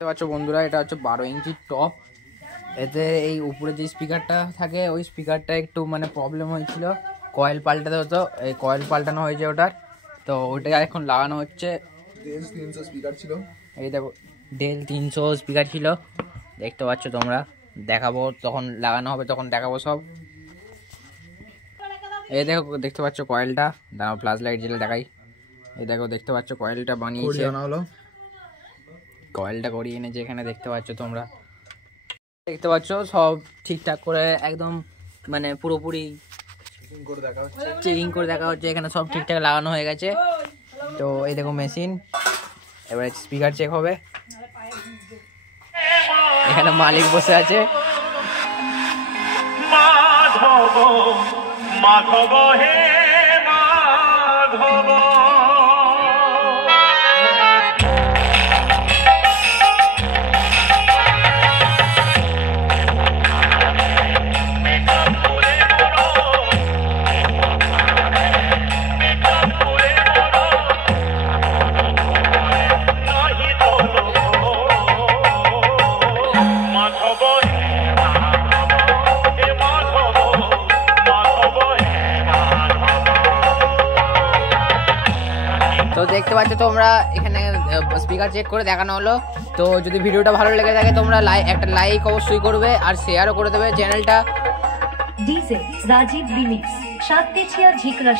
দেখতে পাচ্ছ বন্ধুরা, এটা হচ্ছে 12 ইঞ্চি টপ। এতে এই উপরে যে স্পিকারটা থাকে ওই স্পিকারটা একটু মানে প্রবলেম হয়েছিল, কয়েল পাল্টাতে হতো। এই কয়েল পাল্টানো হয়েছে ওটার, তো ওইটা এখন লাগানো হচ্ছে। ডেল 300 স্পিকার ছিল, এই দেখো ডেল 300 স্পিকার ছিল, দেখতে পাচ্ছ তোমরা। দেখাবো যখন লাগানো হবে, তখন দেখাবো সব। এই দেখো দেখতে পাচ্ছ কয়েলটা, দাঁড়াও ফ্ল্যাশ লাইট জ্বেলে দেখাই। এই দেখো দেখতে পাচ্ছ কয়েলটা বানিয়েছে, কয়েলটা করিয়ে এনেছে এখানে দেখতে পাচ্ছ তোমরা। দেখতে পাচ্ছ সব ঠিকঠাক করে একদম মানে পুরোপুরি চেকিং করে দেখা হচ্ছে, এখানে সব ঠিকঠাক লাগানো হয়ে গেছে। তো এই দেখো মেশিন, এবারে স্পিকার চেক হবে। এখানে মালিক বসে আছে। মাধব মাধব হে মাধব। তো দেখতে পাচ্ছ তোমরা এখানে স্পিকার চেক করে দেখানো হলো। তো যদি ভিডিওটা ভালো লেগে থাকে তোমরা একটা লাইক অবশ্যই করবে আর শেয়ারও করে দেবে চ্যানেলটা। DJ Rajiv remix 7 Jhikra.